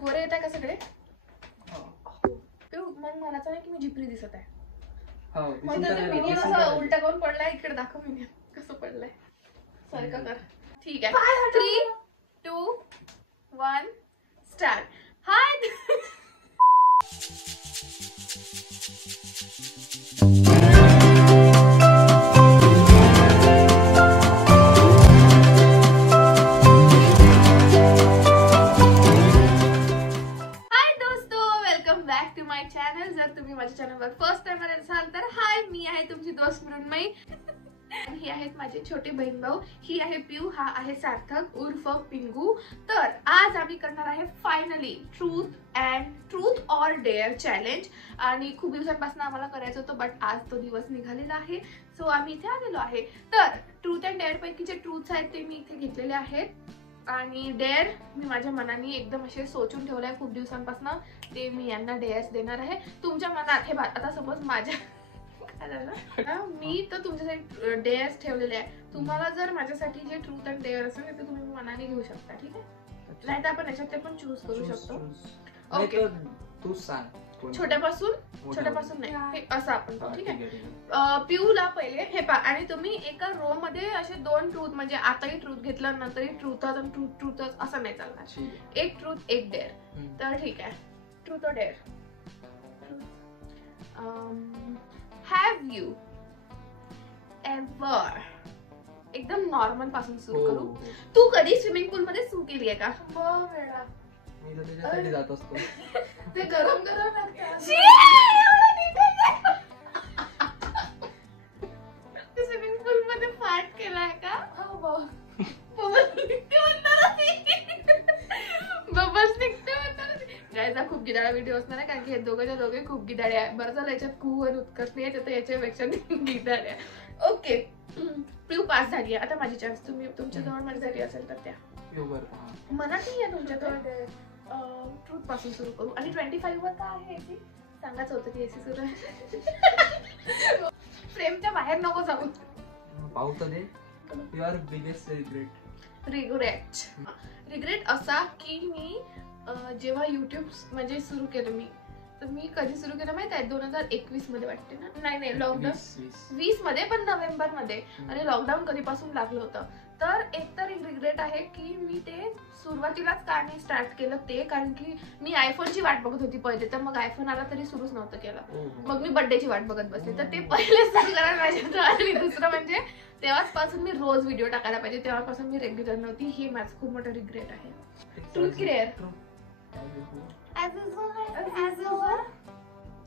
गोरे येत आहे का सगळे? मग म्हणायचं नाही की मी जिपरी दिसत आहे. उलटा करून पडलाय. इकडे दाखव मी कसं पडलंय. सारखं कर. ठीक आहे. 3, 2, 1 स्टार्ट. हाय माझ्या चॅनलवर फर्स्ट टाइम आले असाल तर हाय, मी आहे तुमची दोस्त मृण्मयी. आणि ही आहेत माझे छोटे बहीण भाऊ. ही आहे पिऊ, हा आहे सार्थक उर्फ पिंगू. तर आज आम्ही करणार आहे finally truth or dare challenge. आणि खूप दिवसांपासून आम्हाला करायचं होतं, बट आज तो दिवस निघालेला आहे. सो आम्ही इथे आलेलो आहे. तर ट्रूथ अँड डेअर पैकी जे ट्रूथ्स आहेत ते मी इथे घेतलेले आहेत. आणि डेअर मी माझ्या मनाने एकदम असे सोचून ठेवलंय खूप दिवसांपासून. ते मी यांना डेअर्स देणार आहे. तुमच्या मनात हे आता सपोज माझ्या मी तर तुमच्यासाठी डेअर्स ठेवलेले आहे. तुम्हाला जर माझ्यासाठी जे ट्रूथ अँड डेअर असेल ते तुम्ही मनाने घेऊ शकता. ठीक आहे. नाही तर आपण याच्यात पण चूज करू शकतो. ओके, तू सांग. छोट्यापासून नाही, हे असं आपण ठीक आहे. पिऊला पहिले हे पा. आणि तुम्ही एका रो मध्ये असे 2 ट्रूथ, म्हणजे आताही ट्रूथ घेतलं नंतरही ट्रूथच असं नाही चालणार. एक ट्रूथ एक डेअर. तर ठीक आहे. ट्रूथ और डेअर. हॅव यू एव्हर, एकदम नॉर्मल पासून सुरू करू. तू कधी स्विमिंग पूल मध्ये सू केली आहे का? मी तर त्याच्यासाठी जात असतो. ते गरम लागतं. स्विमिंग पूल मध्ये फाट केलाय का? बबल्स निघते. गायचा खूप गिदाडा व्हिडिओ असणार आहे, कारण की हे दोघे खूप गिदाडे आहे. बरं झालं याच्यात कू आणि उत्कर्ष नाही, याच्यात याच्यापेक्षा गिदाडे आहे. ओके, पिऊ पास झाली आहे. आता माझी चान्स. तुम्ही तुमच्या जवळ माझी झाली असेल तर त्या मनात नाही आहे तुमच्याकडे. ट्रूथ पासून सुरू करू. आणि 25 वर काय आहे एसी? सांगायचं होतं की एसी सुरू आहे. फ्रेमच्या बाहेर नको जाऊ. पाहू तर दे. युअर बिगेस्ट रिग्रेट असा की मी जेव्हा युट्यूब म्हणजे सुरू केलं मी, तर मी कधी सुरू केलं माहिती आहे? 2021 मध्ये वाटते ना. नाही लॉकडाऊन 20 मध्ये, पण नोव्हेंबर मध्ये. आणि लॉकडाऊन कधीपासून लागलं होतं. तर एक तर एक रिग्रेट आहे की मी ते सुरुवातीलाच का नाही स्टार्ट केलं ते. कारण की मी आयफोनची वाट बघत होती पहिले. तर मग आयफोन आला तरी सुरूच नव्हतं केलं. मग मी बर्थडेची वाट बघत बसले. तर ते पहिले सुरू करायला पाहिजे. आणि दुसरं म्हणजे तेव्हापासून मी रोज व्हिडिओ टाकायला पाहिजे. तेव्हापासून मी रेग्युलर नव्हती. हे माझं खूप मोठं रिग्रेट आहे. ट्रूथ की डेअर?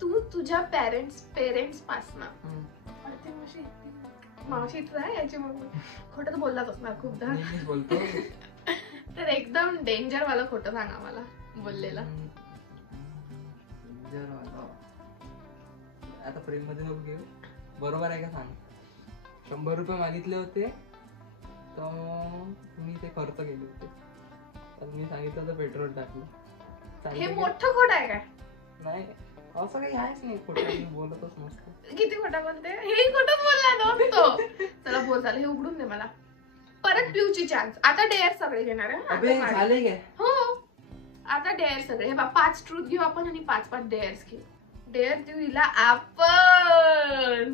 तू तुझ्या पेरेंट्स पासन मावशीच आहे याची मम्मी. खोटं तर बोललाच असणार खूपदा. तर एकदम डेंजर वाला खोटं सांगा मला बोललेला. आता फ्रेम मध्ये नको घेऊ. बरोबर आहे का सांग? 100 रुपये मागितले होते तर मी ते खर्च केले होते. तर मी सांगितलं तर पेट्रोल टाकलं. हे मोठं खोटं आहे काय? नाही, असं काही आहेच नाही. खोटं मी बोलतच नसतो. किती खोटं बोलते? हे खोटं बोलला दोस्तो. चला बोल झालं. हे उघडून दे मला. परत पिऊची चान्स. आता डेअर सगळे घेणार आहे. झाले काय? हो, आता डेअर सगळे. हे बा 5 ट्रूथ घेऊ आपण आणि 5 डेअर्स घेऊ. डेअर देऊ हिला आपण.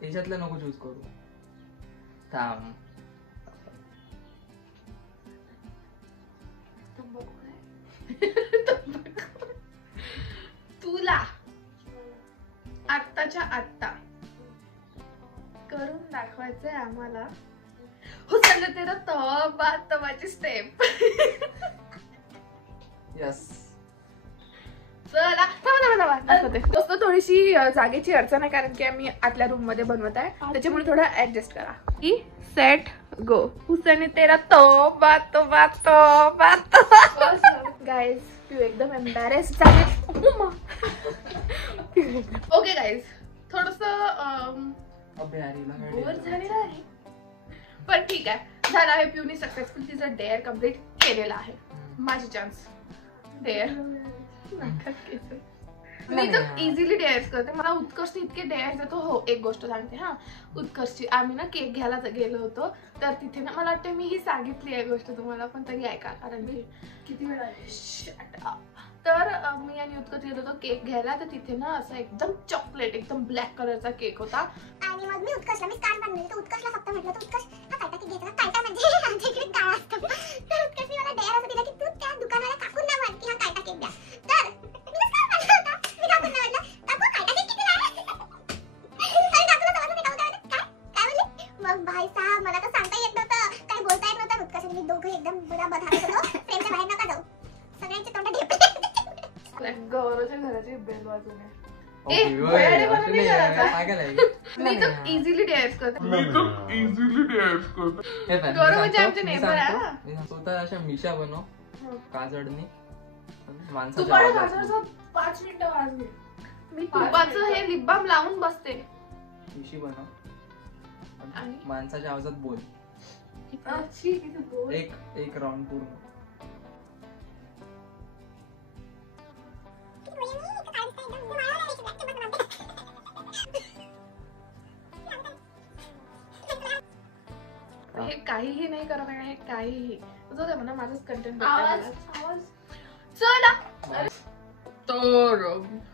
त्याच्यातलं नको चूज करू. थांब. तुला आत्ताच्या आत्ता करून दाखवायचंय आम्हाला. हो चाललं तेरा तबाची स्टेप. यस. चला दाखवते. दोस्त थोडीशी जागेची अडचण आहे, कारण की आम्ही आतल्या रूम मध्ये बनवत आहे. त्याच्यामुळे थोडं ऍडजस्ट करा. की सेट गो. हुसेन तेरा तोबा. गाइज पिऊ एकदम एम्बॅरेस झाले. ओके गाइज, थोडस बोर झालेलं आहे, पण ठीक आहे. झालं आहे. पिऊने सक्सेसफुल तिचा डेअर कम्प्लीट केलेला आहे. माझी चान्स. डेअर मी तर इझिली डेअर्स करते. मला उत्कर्ष इतके डेअर्स देतो. हो एक गोष्ट सांगते हा उत्कर्षची. आम्ही ना केक घ्यायला गेलो होतो तर तिथे ना मला वाटतं मी ही सांगितली आहे गोष्ट तुम्हाला पण तरी ऐका कारण की किती वेळा तर मी आणि उत्कर्ष गेलो होतो केक घ्यायला तर तिथे ना असं एकदम चॉकलेट एकदम ब्लॅक कलरचा केक होता आणि मग मी उत्कर्षला मी स्कॅन बनवली तर उत्कर्षला फक्त म्हटलं तर उत्कर्ष हा काटा केक घ्यायचा. काटा म्हणजे आमच्या इकडे काळा असतो. तर उत्कर्षने मला डेअर असं दिलं की तू त्या दुकानाला काकूंना म्हण की हा काटा केक द्या. तर मी स्कॅन बनवला होता. मी काकूंना म्हटलं काकू काटा केक किती आहे? आणि काकूला समजलं नाही. काकू काय म्हणले मग भाई साहेब मला तर सांगता येत नव्हतं काय बोलता येत नव्हतं. उत्कर्षने मी दोघं एकदम बराबर हात होतो फ्रेमच्या बाहेर नका जाऊ. सगळ्यांचे तोंड ढेपले. गौरवच्या घराची बेल वाजून आहे. मी तर इझिली डेअर्स करते. गौरव म्हणजे आमचे नेबर आहे. स्वतः अशा मिशा बनव काजळनी तुपाचं 5 मिनिटं वाजले. मी तुपाचं हे लिप बाम लावून बसते. मिशी बनव आणि माणसाच्या आवाजात बोल. एक राऊंड पूर्ण. हे काहीही नाही करत आहे. काहीही जाऊ दे म्हणा माझंच कंटेंट. चला तर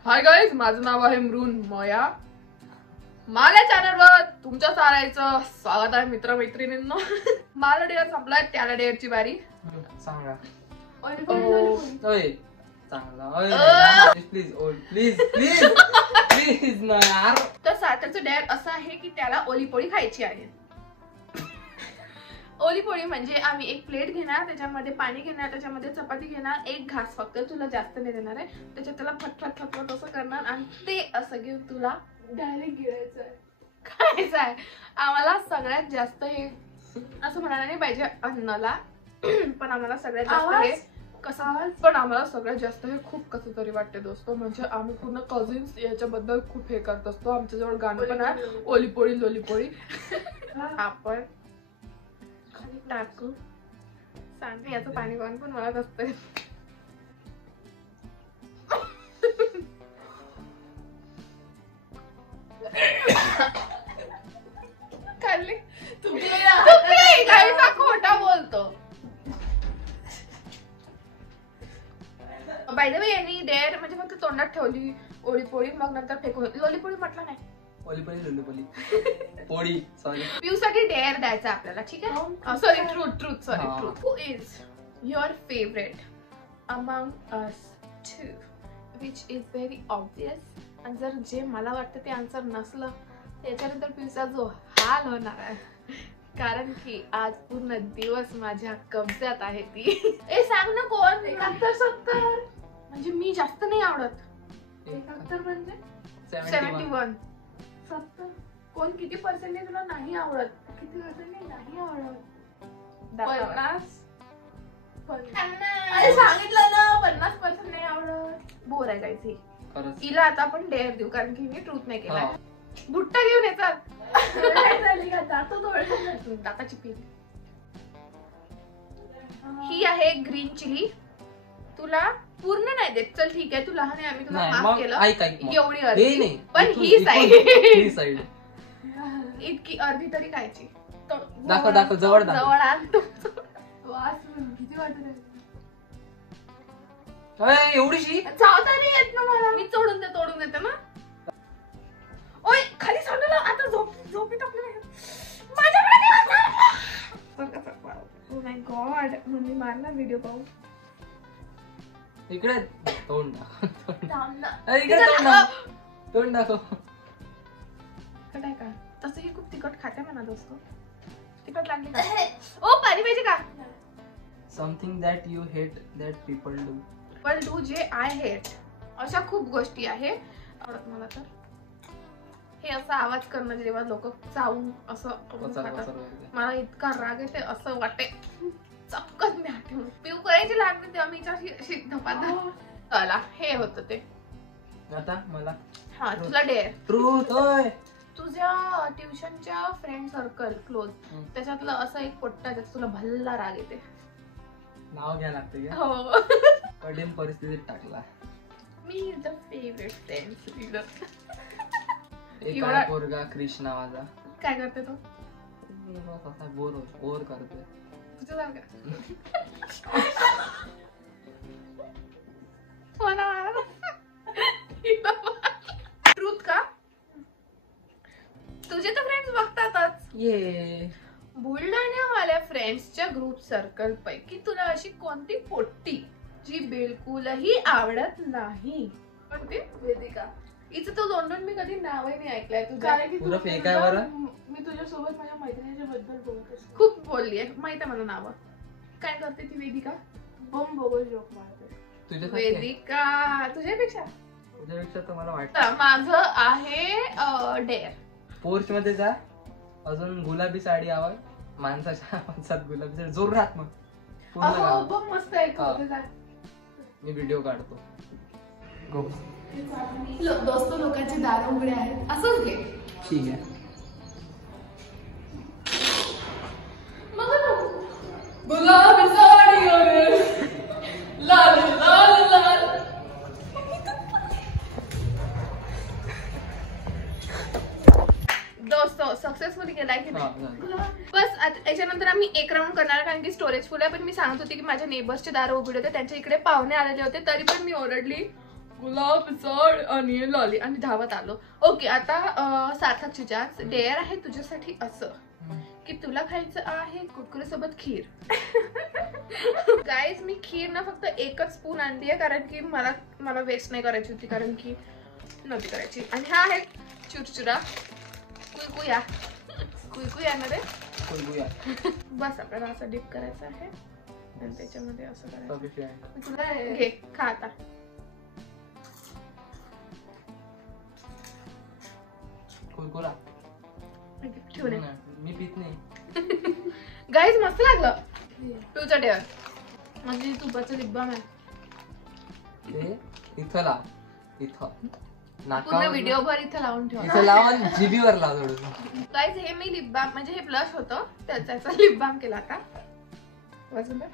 हाय गाईज माझं नाव आहे मृण मया. माझ्या चॅनलवर तुमच्या सारायचं स्वागत आहे मित्र मैत्रिणींनो. मला डेअर संपलाय त्याला डेअरची बारी. सांगा चांगला प्लीज प्लीज प्लीज प्लीज ना यार. तर सार्थकचं डेअर असं आहे की त्याला ओली पोळी खायची आहे. ओली पोळी म्हणजे आम्ही एक प्लेट घेणार त्याच्यामध्ये पाणी घेणार त्याच्यामध्ये चपाती घेणार एक घास फक्त तुला जास्त नाही देणार आहे त्याच्यात त्याला फटफट फटफट असं करणार आणि ते असं घेऊन तुला डायरेक्ट गिळायचं आहे खायचं आहे. आम्हाला सगळ्यात जास्त हे असं म्हणायला नाही पाहिजे अन्नाला पण आम्हाला सगळ्यात जास्त हे कसं पण आम्हाला सगळ्यात जास्त हे खूप कसं तरी वाटते दोस्तो. म्हणजे आम्ही पूर्ण कझिन्स याच्याबद्दल खूप हे करत असतो. आमच्याजवळ गाणं पण आहे ओली पोळी लोली पोळी. आपण टाकू सांगते याचं पाणी पाहून पण मला असतं. खाल्ली खोटा बोलतो. बाय द वे यांनी डेअर म्हणजे फक्त तोंडात ठेवली ओली पोळी मग नंतर फेकून लोली पोळी म्हटलं नाही. पोळी सॉरी. पिऊ साठी डेअर द्यायचा आपल्याला ठीक आहे. Sorry truth sorry truth. Who is your favourite among us two which is very obvious. आणि जर जे मला वाटतं ते आन्सर नसलं त्याच्यानंतर पिऊचा जो हाल होणार आहे कारण की आज पूर्ण दिवस माझ्या कब्जात आहे ती. ए सांग ना कोण. 71 म्हणजे मी जास्त नाही आवडत. 71 म्हणजे 71. 70 कोण किती पर्सेंटेज तुला नाही आवडत. किती पर्सेंटेज नाही आवडत. 50. अरे सांगितलं ना 50% नाही आवडत. बोर आहे जायची. तिला आता आपण डेअर देऊ कारण की मी ट्रूथ नाही केला. भुट्टा घेऊन येतात दाताची पील. ही आहे ग्रीन चिली. तुला पूर्ण नाही देत चल ठीक आहे तू लहान आहे आम्ही तुला माफ केलं एवढी अर्धी पण ही साईड इतकी अर्धी तरी खायची. दाखव जवळ आण किती वाटत एवढीशी चावता नाही येत ना मला. मी तोडून देते ना. ओय खाली सोडलं आता झोपी टाकली ओ माय गॉड. मम्मी मारला व्हिडिओ पाहू. इकडे तोंड दाखव. काय का तसं हे खूप तिखट खाते म्हणा दोस्तो. तिखट लागली का. ओ पाणी पाहिजे का. Something that you hate that people do जे आय हेट. अशा खूप गोष्टी आहे आवडत मला. तर हे असा आवाज करणं जेव्हा लोक चावून असं मला इतका राग येते असं वाटते चपकत मी आठवून. पिऊ करायची लागली तेव्हा मी अशी धपाधा. चला हे होतं ते. आता मला हा तुला डेअर ट्रूथ होय. तुझ्या ट्युशनच्या फ्रेंड सर्कल क्लोज त्याच्यातलं असं एक पोट्टा ज्याचा तुला भल्ला राग येते. नाव घ्या लागते हो कठीण परिस्थितीत टाकला. Me the favourite dance leader. एक एवढा- आहे पोरगा कृष्णा माझा. काय करते तो? बोर करतोय. तुझं जाऊ का? ट्रूथ का? तुझे तर फ्रेंड्स बघतातच. ये बुलढाण्यावाल्या फ्रेंड्सच्या ग्रुप सर्कल पैकी तुला अशी कोणती पोट्टी जी बिलकुलही आवडत नाही? कोणती? वेदिका. हिचं तो दोन मी कधी नावही नाही ऐकलंय तुझं. कारण की पुरं तू फेक आहे बरं. मी तुझ्यासोबत माझ्या मैत्रिणीच्या बद्दल बोलत असते. खूप बोलली आहे, माहित आहे मला नावं. काय करते ती वेदिका? बम बघून जोक मारते. वेदिका तुझ्यापेक्षा तुझ्यापेक्षा तर मला वाटतं. माझं आहे डेअर. पोर्च मध्ये जा, अजून गुलाबी साडी आवड, माणसाच्या आवाजात गुलाबी साडी जोरात मग पूर्ण अहो गावात. बम मस्त आहे. हा. कुठे जाय? मी व्हिडिओ काढतो. गो. दोस्त लोकांचे दार उघडे आहेत. असंच घे. ठीक आहे. गुलाबी साडी आहे, लाल लाल लाल. दोस्तो सक्सेसफुली केलाय की हा, नाही? झालं. बस आता याच्यानंतर आम्ही एक राऊंड करणार कारण की स्टोरेज फुल आहे. पण मी सांगत होती की माझ्या नेबर्सचे दार उघडे होते, त्यांच्या इकडे पाहुणे आलेले होते, तरी पण मी ओरडली गुलाब झाड आणि लॉली आणि धावत आलो. ओके, आता सार्थकची चान्स. डेअर आहे तुझ्यासाठी असं की तुला खायचं आहे कुरकुरे सोबत खीर. गाईज मी खीर ना फक्त एकच स्पून आणली आहे कारण की मला वेस्ट नाही करायची होती, कारण की नव्हती करायची. आणि हा आहे चुरचुरा कुयकुया. कुयकुया ना रे. बोलूया. बस आपल्याला असं डिप करायचं आहे आणि त्याच्यामध्ये असं करायचं. सफिशियंट. मी तुला घे खा आता. कुरकुरा ठेवले. मी पित नाही. गाईज मस्त लागलं. तुझं डेअर म्हणजे तुपाचं लिप बाम आहे. ते इथं लाव, इथं पूर्ण नाकावर व्हिडिओ भर इथं लावून ठेवा. इथं लाव आणि जीबीवर लाव थोडं. गाईज हे मी लिप बाम म्हणजे हे ब्लश होतं त्याचा लिप बाम केला आता. वाजून बघ.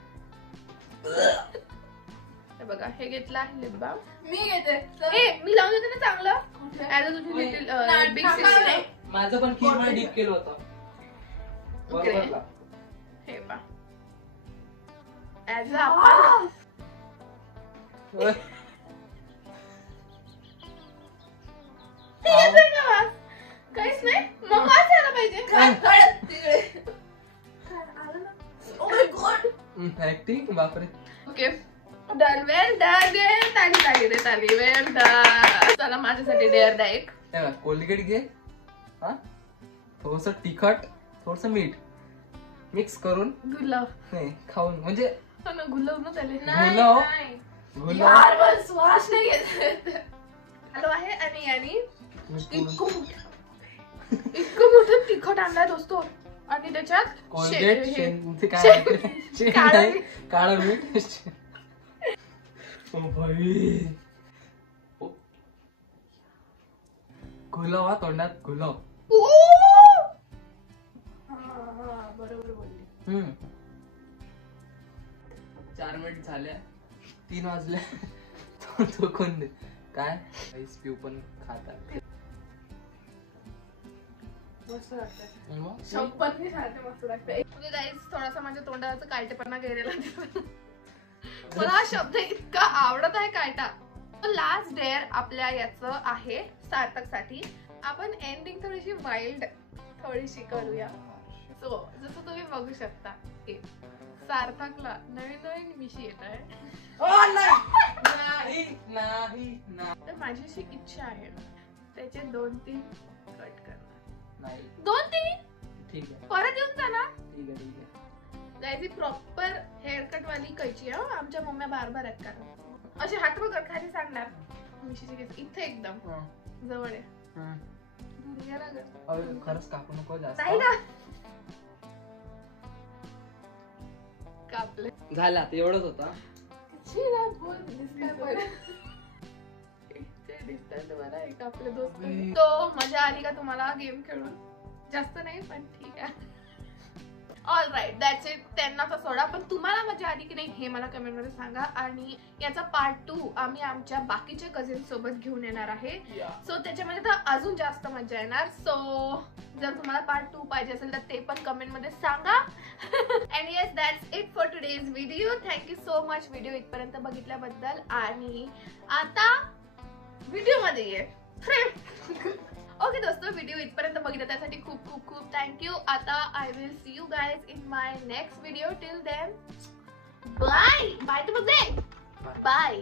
हे बघा हे घेतलं आहे लिप बाम. मी घेते. ए मी लावून देते ना चांगलं. ऍज अ तुझी लिटिल बिग सिस्टर. माझं पण खीर मध्ये डीप केलं होतं. बरोबर लाव. हे पा ऍज अ आपण ओय. ते येतंय का वास? काहीच नाही मग वास यायला पाहिजे. Oh my God. ऍक्टिंग बापरे. Okay done. Well done. ताली ताली रे ताली. Well done. चला माझ्यासाठी डेअर द्या एक. हे बघ, कोलगेट घे. हा थोडस तिखट, थोडस मीठ मिक्स करून गुलाब नाही खाऊन म्हणजे गुलाब ना त्याले. गुलाब. गुलाब यार बस श्वास नाही घेत. आलो आहे आणि यानी इतकं मोठं तिखट आणलाय दोस्तो आणि त्याच्यात कोलगेट हे- ते काय शेण काळं नाही, काळं मीठ. ओ भाई गुलाब हा तोंडात गुलाब. बरोबर बोलली. 4 मिनिट झाल्या, 3 वाजल्या. तो कोण दे काय आईस पिऊ पण खातात. मस्त वाटतंय. मग शपथ मी सांगते मस्त लागतंय. म्हणजे गाईस थोडासा माझ्या तोंडाचा कायटेपणा गेलेला दिसतो. मला हा शब्द इतका आवडत आहे कायटा. लास्ट डेअर आपल्या याचं आहे सार्थकसाठी. आपण एंडिंग थोडीशी वाईल्ड थोडीशी करूया. सो जसं तुम्ही बघू शकता की सार्थकला नवीन नवीन मिशी येत आहे. नाही नाही नाही तर माझी अशी इच्छा आहे त्याचे 2-3 कट करणार. नाही 2-3 ठीक आहे परत येऊन जाणार. ठीक आहे ठीक आहे. गायची प्रॉपर हेअरकट वाली कैची आहे. आमच्या मम्म्या बार आहेत कारण असे हात बघ खाली सांगणार मिशीचे केस इथे एकदम जवळ आहे. दूर घ्या लागत. अरे खरंच कापू नको जास्त. नाही ना कापले. झाला आता एवढंच होता. दिसतंय तुम्हाला एक आपले दोस्त. तो मजा आली का तुम्हाला गेम खेळून? जास्त नाही पण ठीक आहे. All right that's it. त्यांना तर सोडा, पण तुम्हाला मजा आली की नाही हे मला कमेंट मध्ये सांगा. आणि याचा पार्ट 2 आम्ही आमच्या बाकीच्या कझिन सोबत घेऊन येणार आहे. सो त्याच्यामध्ये तर अजून जास्त मजा येणार. सो जर तुम्हाला पार्ट 2 पाहिजे असेल तर ते पण कमेंट मध्ये सांगा. And yes that's it for today's video. Thank you so much video इथपर्यंत बघितल्याबद्दल. आणि आता व्हिडिओ मध्ये ये. ओके दोस्तों, व्हिडिओ इथपर्यंत बघितला त्यासाठी खूप खूप खूप थँक्यू. आता I will see you guys in my next video. Till then bye. Bye to bye.